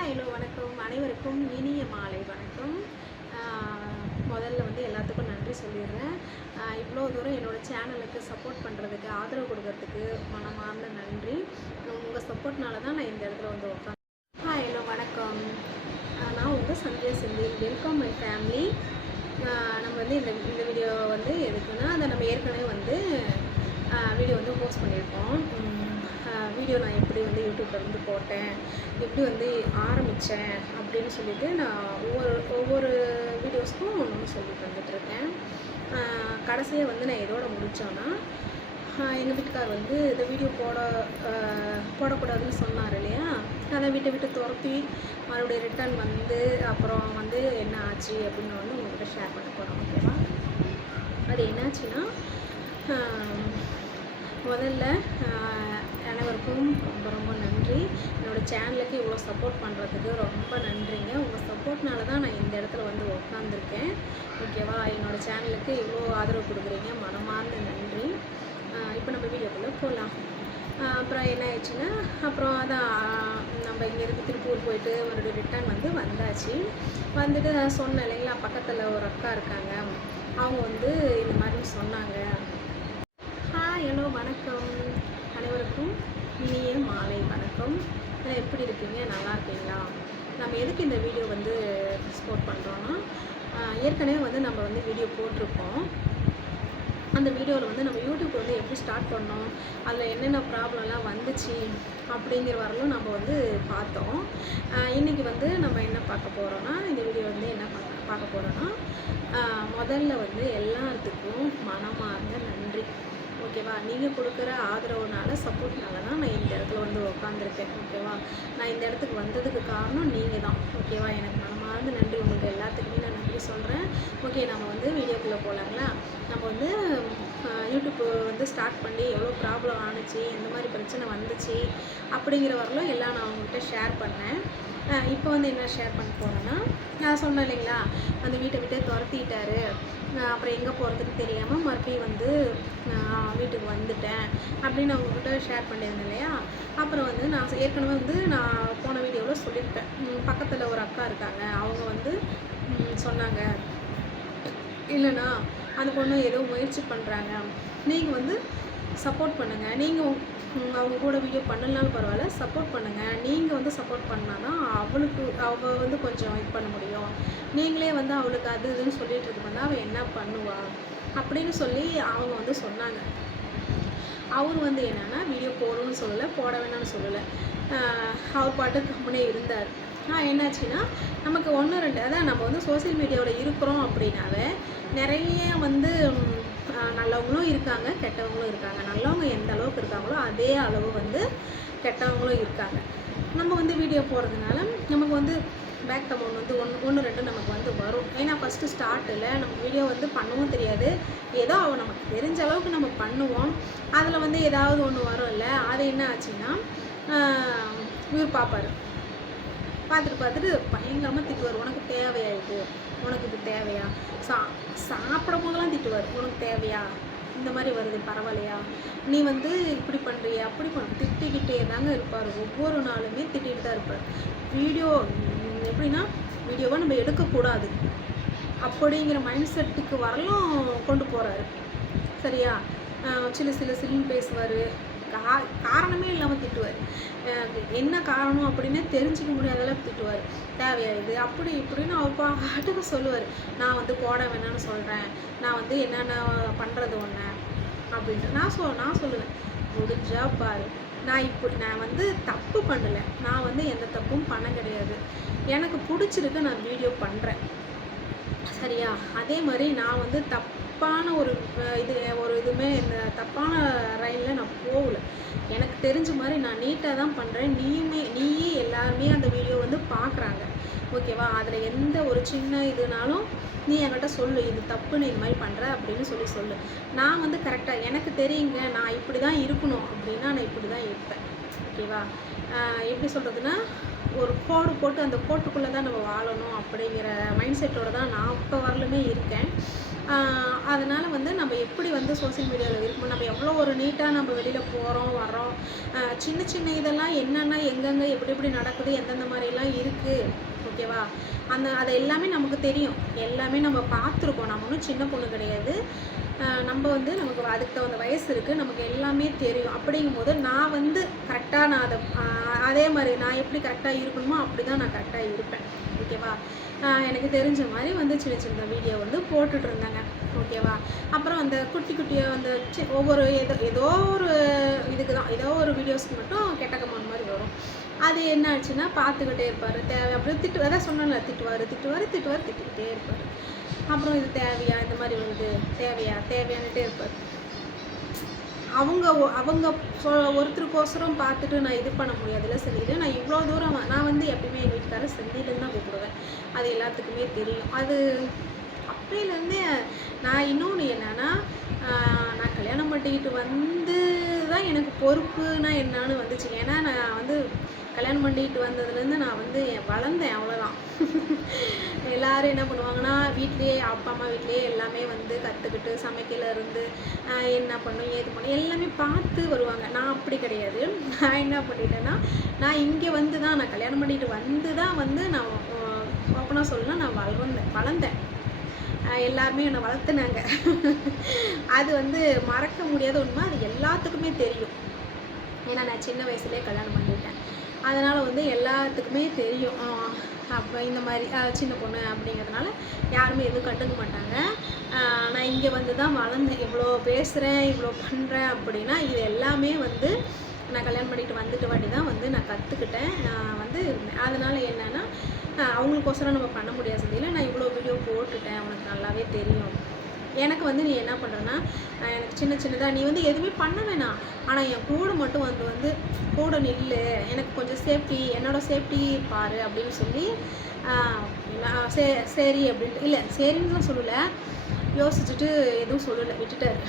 Hello வணக்கம். அனைவருக்கும் இனிய மாலை வணக்கம். முதல்ல வந்து எல்லாத்துக்கும் நன்றி சொல்லிடுறேன். இவ்வளோ தூரம் என்னோடய சேனலுக்கு சப்போர்ட் பண்ணுறதுக்கு, ஆதரவு கொடுக்கறதுக்கு மனமார்ந்த நன்றி. உங்கள் சப்போர்ட்னால தான் நான் இந்த இடத்துல வந்து உட்காந்து. ஹலோ வணக்கம். நான் உங்கள் Sandhya Senthil. Welcome my family. நம்ம வந்து இந்த வீடியோ வந்து எதுக்குன்னா, அதை நம்ம ஏற்கனவே வந்து வீடியோ வந்து போஸ்ட் பண்ணியிருக்கோம். வீடியோ நான் எப்படி வந்து யூடியூப்பில் வந்து போட்டேன், எப்படி வந்து ஆரம்பித்தேன் அப்படின்னு சொல்லிட்டு நான் ஒவ்வொரு வீடியோஸ்க்கும் ஒன்று சொல்லிட்டு வந்துட்டுருக்கேன். கடைசியாக வந்து நான் எதோட முடித்தோன்னா, எங்கள் வீட்டுக்கார் வந்து இந்த வீடியோ போடக்கூடாதுன்னு சொன்னார் இல்லையா, அதை விட்டு துரத்தி மறுபடியும் ரிட்டர்ன் வந்து அப்புறம் வந்து என்ன ஆச்சு அப்படின்னு வந்து உங்கள்கிட்ட ஷேர் பண்ண போகிறோம். ஓகேவா? அது என்னாச்சுன்னா, முதல்ல அனைவருக்கும் ரொம்ப ரொம்ப நன்றி. என்னோடய சேனலுக்கு இவ்வளோ சப்போர்ட் பண்ணுறதுக்கு ரொம்ப நன்றிங்க. உங்கள் சப்போர்ட்னால தான் நான் இந்த இடத்துல வந்து உட்காந்துருக்கேன். ஓகேவா? என்னோடய சேனலுக்கு இவ்வளோ ஆதரவு கொடுக்குறீங்க, மனமார்ந்த நன்றி. இப்போ நம்ம வீடியோக்குள்ளே போகலாம். அப்புறம் என்ன ஆயிடுச்சுன்னா, அப்புறம் அதான் நம்ம இங்கேருந்து திருப்பூர் போயிட்டு மறுபடியும் ரிட்டர்ன் வந்து வந்தாச்சு. வந்துட்டு நான் சொன்னேன் இல்லைங்களா, பக்கத்தில் ஒரு அக்கா இருக்காங்க, அவங்க வந்து இந்த மாதிரி சொன்னாங்க. ஹலோ வணக்கம். அனைவருக்கும் இனிய மாலை வணக்கம். எப்படி இருக்கீங்க? நல்லா இருக்கீங்களா? நம்ம எதுக்கு இந்த வீடியோ வந்து சப்போர்ட் பண்ணுறோன்னா, ஏற்கனவே வந்து நம்ம வந்து வீடியோ போட்டிருக்கோம். அந்த வீடியோவில் வந்து நம்ம யூடியூப் வந்து எப்படி ஸ்டார்ட் பண்ணோம், அதில் என்னென்ன ப்ராப்ளம்லாம் வந்துச்சு அப்படிங்கிற வரலும் நம்ம வந்து பார்த்தோம். இன்றைக்கி வந்து நம்ம என்ன பார்க்க போகிறோன்னா, இந்த வீடியோ வந்து என்ன பார்க்க போகிறோன்னா, முதல்ல வந்து எல்லாத்துக்கும் மனமார்ந்த நன்றி. ஓகேவா? நீங்கள் கொடுக்குற ஆதரவுனால, சப்போர்ட்னால தான் நான் இந்த இடத்துல வந்து உட்காந்துருக்கேன். ஓகேவா? நான் இந்த இடத்துக்கு வந்ததுக்கு காரணம் நீங்கள் தான். ஓகேவா? எனக்கு மனமார்ந்த நன்றி. உங்களுக்கு எல்லாத்துக்குமே நான் நன்றி சொல்கிறேன். ஓகே, நம்ம வந்து வீடியோக்குள்ளே போகலாங்களா? நம்ம வந்து யூடியூப் வந்து ஸ்டார்ட் பண்ணி எவ்வளோ ப்ராப்ளம் ஆணுச்சு, எந்த மாதிரி பிரச்சனை வந்துச்சு அப்படிங்கிற வரலும் எல்லாம் நான் அவங்கள்ட்ட ஷேர் பண்ணேன். இப்போ வந்து என்ன ஷேர் பண்ண போகிறேன்னா, நான் சொன்னேன் இல்லைங்களா, அந்த வீட்டை விட்டே துரத்திட்டாரு. அப்புறம் எங்கே போகிறதுன்னு தெரியாமல் மறுபடியும் வந்து வீட்டுக்கு வந்துட்டேன் அப்படின்னு அவங்கக்கிட்ட ஷேர் பண்ணியிருந்தேன் இல்லையா. அப்புறம் வந்து நான் ஏற்கனவே வந்து நான் போன வீடியோவில் சொல்லியிருப்பேன். பக்கத்தில் ஒரு அக்கா இருக்காங்க, அவங்க வந்து சொன்னாங்க, இல்லைண்ணா அந்த பொண்ணு ஏதோ முயற்சி பண்ணுறாங்க, நீங்கள் வந்து சப்போர்ட் பண்ணுங்கள். நீங்கள் அவங்க கூட வீடியோ பண்ணலனாலும் பரவாயில்ல, சப்போர்ட் பண்ணுங்கள். நீங்கள் வந்து சப்போர்ட் பண்ணால் தான் அவள் வந்து கொஞ்சம் இது பண்ண முடியும். நீங்களே வந்து அவளுக்கு அது இதுன்னு சொல்லிட்டு இருக்கோம்னா அவள் என்ன பண்ணுவா அப்படின்னு சொல்லி அவங்க வந்து சொன்னாங்க. அவர் வந்து என்னென்னா, வீடியோ போடணும்னு சொல்லலை, போட வேணாம்னு சொல்லலை. அவர் பாட்டு கம்முனே இருந்தார். என்னாச்சுன்னா, நமக்கு 1-2 அதான் நம்ம வந்து சோசியல் மீடியாவில் இருக்கிறோம் அப்படின்னாவே நிறைய வந்து நல்லவங்களும் இருக்காங்க, கெட்டவங்களும் இருக்காங்க. நல்லவங்க எந்த அளவுக்கு இருக்காங்களோ அதே அளவு வந்து கெட்டவங்களும் இருக்காங்க. நம்ம வந்து வீடியோ போடுறதுனால நமக்கு வந்து பேக் அமௌண்ட் வந்து 1-2 நமக்கு வந்து வரும். ஏன்னா ஃபஸ்ட்டு ஸ்டார்ட்டில் நமக்கு வீடியோ வந்து பண்ணவும் தெரியாது. ஏதோ நமக்கு தெரிஞ்ச அளவுக்கு நம்ம பண்ணுவோம். அதில் வந்து ஏதாவது ஒன்று வரும் இல்லை. அது என்ன ஆச்சுன்னா, இவர் பார்ப்பார். பார்த்துட்டு பயங்கரமாக திட்டுவார். உனக்கு தேவையா இது? உனக்கு இது தேவையா? சாப்பிடும் போதெல்லாம் திட்டுவார். உனக்கு தேவையா? இந்த மாதிரி வருது, பரவாயில்லையா? நீ வந்து இப்படி பண்ணுறியா, அப்படி திட்டிக்கிட்டே தாங்க இருப்பார். ஒவ்வொரு நாளுமே திட்டிகிட்டு தான் இருப்பார். வீடியோ எப்படின்னா, வீடியோவை நம்ம எடுக்கக்கூடாது அப்படிங்கிற மைண்ட் செட்டுக்கு வரலும் கொண்டு போகிறாரு. சரியா? சில்லுன்னு பேசுவார். காரணமே இல்லாமல் திட்டுவார். என்ன காரணம் அப்படின்னு தெரிஞ்சிக்க முடியாத அளவுக்கு திட்டுவார். தேவையா இது, அப்படி இப்படின்னு அவர் பாட்டுக்கு சொல்லுவார். நான் வந்து போட வேணாம்னு சொல்கிறேன், நான் வந்து என்னென்ன பண்ணுறது ஒன்று அப்படின்ட்டு நான் சொல்லுவேன், முடிஞ்சா பாரு. நான் வந்து தப்பு பண்ணலை, நான் வந்து எந்த தப்பும் பண்ண கிடையாது. எனக்கு பிடிச்சிருக்கு, நான் வீடியோ பண்ணுறேன். சரியா? அதே மாதிரி நான் வந்து தப்பான ஒரு இதுவுமே இந்த தப்பான ரயிலில் நான் போகல. எனக்கு தெரிஞ்ச மாதிரி நான் நீட்டாக தான் பண்ணுறேன். நீயே எல்லாருமே அந்த வீடியோ வந்து பார்க்குறாங்க. ஓகேவா? அதில் எந்த ஒரு சின்ன இதுனாலும் நீ என்கிட்ட சொல்லு, இது தப்பு, நீ இது மாதிரி பண்ணுற அப்படின்னு சொல்லு. நான் வந்து கரெக்டாக எனக்கு தெரியுங்க, நான் இப்படி தான் இருக்கணும் அப்படின்னா நான் இப்படி தான் இருப்பேன். ஓகேவா? எப்படி சொல்கிறதுன்னா, ஒரு கோடு போட்டு அந்த கோட்டுக்குள்ளே தான் நம்ம வாழணும் அப்படிங்கிற மைண்ட் செட்டோடு தான் நான் இப்போ வரலுமே இருக்கேன். அதனால் வந்து நம்ம எப்படி வந்து சோசியல் மீடியாவில் இருக்கணும், நம்ம எவ்வளோ ஒரு நீட்டாக நம்ம வெளியில் போகிறோம் வரோம், சின்ன சின்ன இதெல்லாம் என்னென்னா எங்கெங்கே எப்படி எப்படி நடக்குது எந்தெந்த மாதிரிலாம் இருக்குது ஓகேவா. அது எல்லாமே நமக்கு தெரியும், எல்லாமே நம்ம பார்த்துருக்கோம். நம்ம ஒன்றும் சின்ன பொண்ணு கிடையாது. நம்ம வந்து நமக்கு அதுக்கு தகுந்த வயசு இருக்குது, நமக்கு எல்லாமே தெரியும். அப்படிங்கும்போது நான் வந்து கரெக்டாக நான் அதே மாதிரி நான் எப்படி கரெக்டாக இருக்கணுமோ அப்படி தான் நான் கரெக்டாக இருப்பேன் ஓகேவா. எனக்கு தெரிஞ்ச மாதிரி வந்து சின்ன சின்ன வீடியோ வந்து போட்டுட்ருந்தேங்க ஓகேவா. அப்புறம் அந்த குட்டி குட்டியாக அந்த ஒவ்வொரு ஏதோ ஒரு இதுக்கு தான் ஏதோ ஒரு வீடியோஸ்க்கு மட்டும் கெட்ட கமெண்ட் மாதிரி வரும். அது என்ன ஆச்சுன்னா பார்த்துக்கிட்டே இருப்பார், தேவை அப்படியே அதான் சொன்னேன்ல, திட்டுக்கிட்டே இருப்பார். அப்புறம் இது தேவையா, இந்த மாதிரி வந்து தேவையான்னுட்டே இருப்பார். அவங்க ஒருத்தருக்கோசரம் பார்த்துட்டு நான் இது பண்ண முடியாதுல்ல செந்தில். நான் இவ்வளோ தூரம் நான் வந்து எப்பயுமே எங்கள் வீட்டுக்காரர் செந்தில்னு தான் கூப்பிடுவேன், அது எல்லாத்துக்குமே தெரியும். அது அப்பையிலேருந்தே நான் இன்னொன்று என்னென்னா, நான் கல்யாணம் பண்ணிக்கிட்டு வந்து தான் எனக்கு பொறுப்புனா என்னான்னு வந்துச்சு. ஏன்னா நான் வந்து கல்யாணம் பண்ணிக்கிட்டு வந்ததுலேருந்து நான் வந்து வளர்ந்தேன், அவ்வளோதான். எல்லோரும் என்ன பண்ணுவாங்கன்னா, வீட்லேயே அப்பா அம்மா வீட்லேயே எல்லாமே வந்து கற்றுக்கிட்டு சமைக்கலேருந்து என்ன பண்ணும் ஏது பண்ணும் எல்லாமே பார்த்து வருவாங்க. நான் அப்படி கிடையாது. நான் என்ன பண்ணிட்டேன்னா, நான் இங்கே வந்து தான் நான் கல்யாணம் பண்ணிக்கிட்டு வந்து தான் வந்து நான் ஓப்பனாக சொல்லலாம், நான் வளர்ந்தேன். எல்லாருமே என்னை வளர்த்துனாங்க. அது வந்து மறக்க முடியாத உண்மை, அது எல்லாத்துக்குமே தெரியும். ஏன்னா நான் சின்ன வயசுலேயே கல்யாணம் பண்ணிட்டேன், அதனால் வந்து எல்லாத்துக்குமே தெரியும். அப்போ இந்த மாதிரி சின்ன பொண்ணு அப்படிங்கிறதுனால யாருமே எதுவும் கண்டுக்க மாட்டாங்க. நான் இங்கே வந்து தான் வளர்ந்தேன், இவ்வளோ பேசுகிறேன் இவ்வளோ பண்ணுறேன் அப்படின்னா இது எல்லாமே வந்து நான் கல்யாணம் பண்ணிட்டு வந்துட்டு வாட்டி தான் வந்து நான் கற்றுக்கிட்டேன். நான் வந்து அதனால் என்னென்னா, அவங்களுக்கோசரம் நம்ம பண்ண முடியாது சந்தையில் நான் இவ்வளோ வீடியோ போட்டுட்டேன், அவனுக்கு நல்லாவே தெரியும். எனக்கு வந்து நீ என்ன பண்ணுறேன்னா, எனக்கு சின்னதாக நீ வந்து எதுவுமே பண்ண வேணாம், ஆனால் என் கூட மட்டும் வந்து கூட நில்லு, எனக்கு கொஞ்சம் சேஃப்டி, என்னோடய சேஃப்டி பாரு அப்படின்னு சொல்லி சரி அப்படின்ட்டு இல்லை சரின்னு தான் சொல்லலை, யோசிச்சுட்டு எதுவும் சொல்லலை, விட்டுட்டாரு.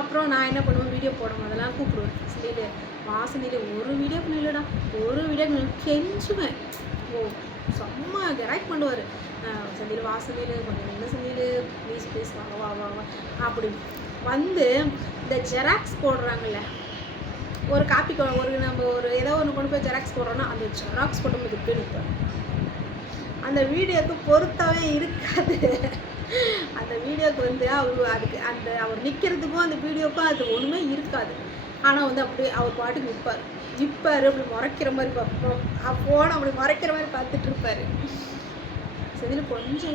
அப்புறம் நான் என்ன பண்ணுவேன், வீடியோ போடும் போதெல்லாம் கூப்பிடுவேன், செந்தில் வாசனையில் ஒரு வீடியோக்கு நில்லுடா, ஒரு வீடியோக்கு கெஞ்சுவேன். செம்ம கரெக்ட் பண்ணுவார், செந்தில் வாசனையில் கொஞ்சம் நின்று செந்தில் ப்ளீஸ் வா அப்படி வந்து இந்த ஜெராக்ஸ் போடுறாங்கல்ல, ஒரு காப்பி நம்ம ஒரு ஏதோ ஒன்று கொண்டு போய் ஜெராக்ஸ் போடுறோன்னா அந்த ஜெராக்ஸ் போட்டு இதுக்கு நிற்பேன். அந்த வீடியோவுக்கு பொருத்தவே இருக்காது. அந்த வீடியோவுக்கு வந்து அவர் நிற்கிறதுக்கும் அந்த வீடியோக்கும் அது ஒன்றுமே இருக்காது. ஆனால் வந்து அப்படியே அவர் பாட்டுக்கு நிற்பார் அப்படி முறைக்கிற மாதிரி பார்ப்போம், அப்போன அப்படி முறைக்கிற மாதிரி பார்த்துட்டு இருப்பார். சரி கொஞ்சம்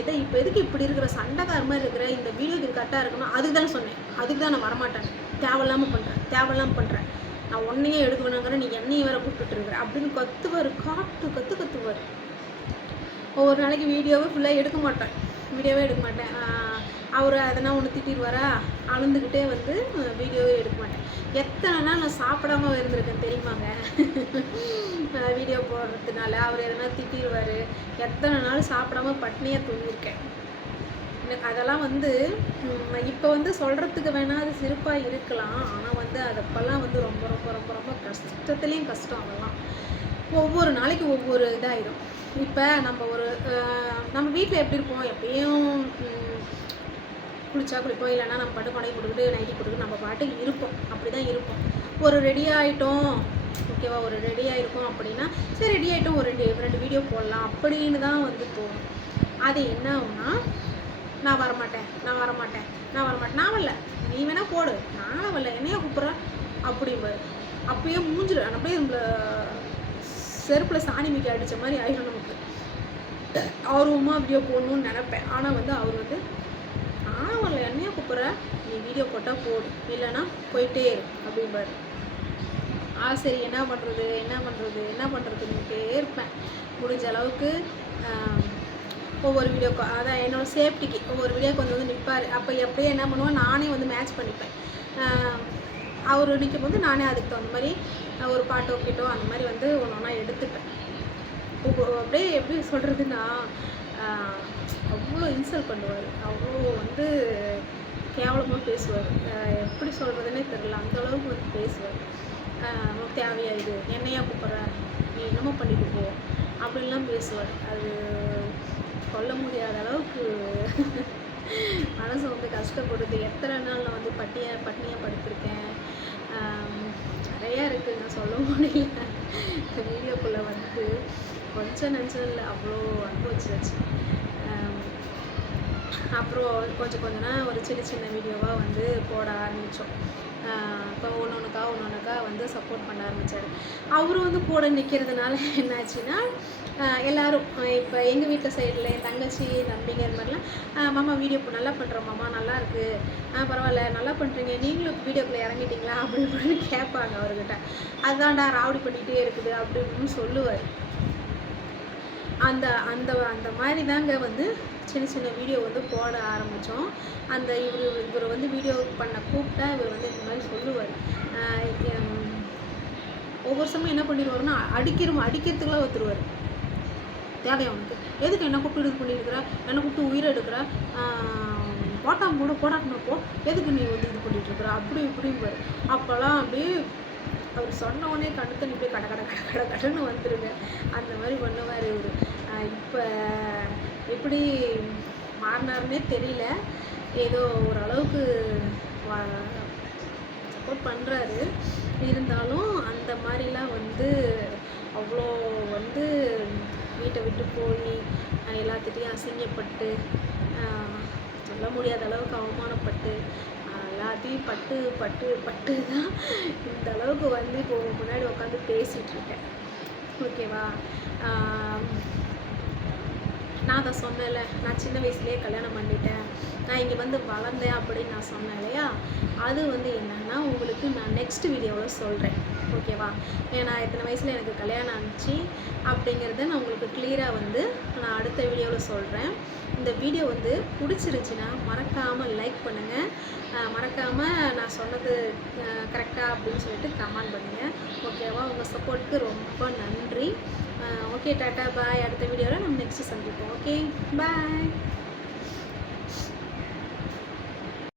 எதை இப்போ எதுக்கு இப்படி இருக்கிற சண்டைக்கார மாதிரி இருக்கிற இந்த வீடியோக்கு கரெக்டாக இருக்கணும், அதுக்கு தான் சொன்னேன், அதுக்கு தான் நான் வரமாட்டேன், தேவையில்லாமல் பண்ணுறேன், நான் ஒன்றையே எடுக்க வேணுங்கிற நீ என்னையும் வேற கூப்பிட்டு இருக்கிற அப்படின்னு கத்துவார், கத்துவார். ஒவ்வொரு நாளைக்கு வீடியோவே ஃபுல்லாக எடுக்க மாட்டேன். அவர் அதனால் ஒன்று திட்டிடுவாரா, அழுந்துக்கிட்டே வந்து வீடியோவே எடுக்க மாட்டேன். எத்தனை நாள் நான் சாப்பிடாம இருந்திருக்கேன் தெரியுமாங்க, வீடியோ போடுறதுனால. அவர் எதனா திட்டிடுவார், எத்தனை நாள் சாப்பிடாம பட்னியாக தூங்கியிருக்கேன். எனக்கு அதெல்லாம் வந்து இப்போ வந்து சொல்கிறதுக்கு வேணால் அது சிறப்பாக இருக்கலாம், ஆனால் வந்து அதப்பெல்லாம் வந்து ரொம்ப ரொம்ப ரொம்ப ரொம்ப கஷ்டத்துலேயும் கஷ்டம். அதெல்லாம் ஒவ்வொரு நாளைக்கு ஒவ்வொரு இதாகிடும். இப்போ நம்ம வீட்டில் எப்படி இருப்போம், எப்பயும் குளிச்சா குளிப்போம், இல்லைன்னா நம்ம பாட்டு கொடை கொடுத்துட்டு நைட்டி கொடுத்துட்டு நம்ம பாட்டுக்கு இருப்போம், அப்படி தான் இருப்போம். ஒரு ரெடி ஆகிட்டோம் ஓகேவா, ஒரு ரெடி ஆகிருக்கோம் அப்படின்னா சரி ரெடி ஆகிட்டோம், ஒரு ரெண்டு வீடியோ போடலாம் அப்படின்னு தான் வந்து தோணும். அது என்ன ஆகும்னா, நான் வரமாட்டேன், நான் வரல, நீ வேணால் போடு, நானும் வரல, என்னையா கூப்பிட்றேன் அப்படிம்பாரு. அப்பயே மூஞ்சில் அப்படியே செருப்பில் சாணி மிக்க அடித்த மாதிரி ஆகிடும் நமக்கு. ஆர்வமாக வீடியோ போடணும்னு நினப்பேன், ஆனால் வந்து அவர் வந்து வரல, என்னையா கூப்பிட்ற, நீ வீடியோ போட்டால் போடு, இல்லைன்னா போயிட்டே இரு அப்படிம்பாரு. சரி என்ன பண்ணுறதுன்னுட்டே இருப்பேன். முடிஞ்ச அளவுக்கு ஒவ்வொரு வீடியோக்கு அதான் என்னோடய சேஃப்டிக்கு ஒவ்வொரு வீடியோக்கு வந்து நிற்பார். அப்போ எப்படியே என்ன பண்ணுவேன், நானே வந்து மேட்ச் பண்ணிப்பேன். அவர் நிற்கும் போது நானே அதுக்கு தகுந்த மாதிரி ஒரு பாட்டோ கிட்டோ அந்த மாதிரி வந்து ஒன்றா எடுத்துப்பேன். அப்படியே எப்படி சொல்கிறதுன்னா, அவ்வளோ இன்சல்ட் பண்ணுவார், அவ்வளோ வந்து கேவலமாக பேசுவார், எப்படி சொல்கிறதுனே தெரில, அந்தளவுக்கு வந்து பேசுவார். தேவையா இது, என்னையா கூப்பிட்ற, நீ என்னமோ பண்ணிட்டு போ அப்படின்லாம் பேசுவார். அது சொல்ல முடியாத அளவுக்கு மனசு வந்து கஷ்டப்படுது. எத்தனை நாள் நான் வந்து பட்னியாக படுத்திருக்கேன், நிறையா நான் சொல்ல முடியல. வீடியோக்குள்ளே வந்து கொஞ்சம் நஞ்சம் இல்லை, அவ்வளோ அனுபவிச்சாச்சு. அப்புறம் கொஞ்சம் ஒரு சின்ன சின்ன வீடியோவாக வந்து போட ஆரம்பித்தோம். இப்போ ஒன்று ஒன்றுக்கா வந்து சப்போர்ட் பண்ண ஆரம்பித்தார். அவரும் வந்து கூட நிற்கிறதுனால என்னாச்சுன்னா, எல்லோரும் இப்போ எங்கள் வீட்டில் சைடில் என் தங்கச்சி தம்பிங்க இது மாதிரிலாம், மாமா வீடியோ இப்போ நல்லா பண்ணுறோம் மாமா, நல்லாயிருக்கு, பரவாயில்ல நல்லா பண்ணுறீங்க, நீங்களும் வீடியோக்குள்ளே இறங்கிட்டீங்களா அப்படி இப்படின்னு கேட்பாங்க அவர்கிட்ட. அதான்டா ராவடி பண்ணிகிட்டே இருக்குது அப்படி இப்படின்னு சொல்லுவார். அந்த அந்த அந்த மாதிரி தாங்க வந்து சின்ன சின்ன வீடியோ வந்து போட ஆரம்பித்தோம். அந்த இவர் வந்து வீடியோ பண்ண கூப்பிட்டா இவர் வந்து இந்த மாதிரி சொல்லுவார். ஒவ்வொரு சமயம் என்ன பண்ணிடுவாருன்னா, அடிக்கிறதுக்குலாம் ஒத்துருவார். தேவையா உனக்கு, எதுக்கு என்ன கூப்பிட்டு இது பண்ணியிருக்கிறா, என்னை கூப்பிட்டு உயிரை எடுக்கிறா, போட்டாம் கூட போடாட்டினப்போ எதுக்கு நீ வந்து இது பண்ணிகிட்ருக்குற அப்படி இப்படிம்பார். அப்போல்லாம் அப்படியே அவர் சொன்ன உடனே கண்ணு தண்ணி போய் கடன்னு வந்துடுங்க. அந்த மாதிரி பண்ணுவார் இவர். இப்போ எப்படி மாறினாருன்னே தெரியல. ஏதோ ஓரளவுக்கு சப்போர்ட் பண்ணுறாரு. இருந்தாலும் அந்த மாதிரிலாம் வந்து அவ்வளோ வந்து வீட்டை விட்டு போய் எல்லாத்துட்டையும் அசிங்கப்பட்டு, சொல்ல முடியாத அளவுக்கு அவமானப்பட்டு, எல்லாத்தையும் பட்டு தான் இந்த அளவுக்கு வந்து இப்போ முன்னாடி உட்காந்து பேசிகிட்ருக்கேன். ஓகேவா? நான் அதை சொன்னேன்ல, நான் சின்ன வயசுலேயே கல்யாணம் பண்ணிட்டேன், நான் இங்கே வந்து வளர்ந்தேன் அப்படின்னு நான் சொன்னேன் இல்லையா? அது வந்து என்னென்னா உங்களுக்கு நான் நெக்ஸ்ட் வீடியோவில் சொல்கிறேன். ஓகேவா? ஏன்னா இத்தனை வயசில் எனக்கு கல்யாணம் ஆச்சு அப்படிங்கிறத நான் உங்களுக்கு கிளியராக வந்து நான் அடுத்த வீடியோவில் சொல்கிறேன். இந்த வீடியோ வந்து பிடிச்சிருந்துச்சின்னா மறக்காமல் லைக் பண்ணுங்கள். மறக்காமல் நான் சொன்னது கரெக்டாக அப்படின்னு சொல்லிட்டு கமெண்ட் பண்ணுங்கள். ஓகேவா? உங்கள் சப்போர்ட்டுக்கு ரொம்ப நன்றி. ஓகே, டாட்டா பாய். அடுத்த வீடியோவில் நம்ம நெக்ஸ்ட்டு சந்திப்போம். ஓகே, பாய்.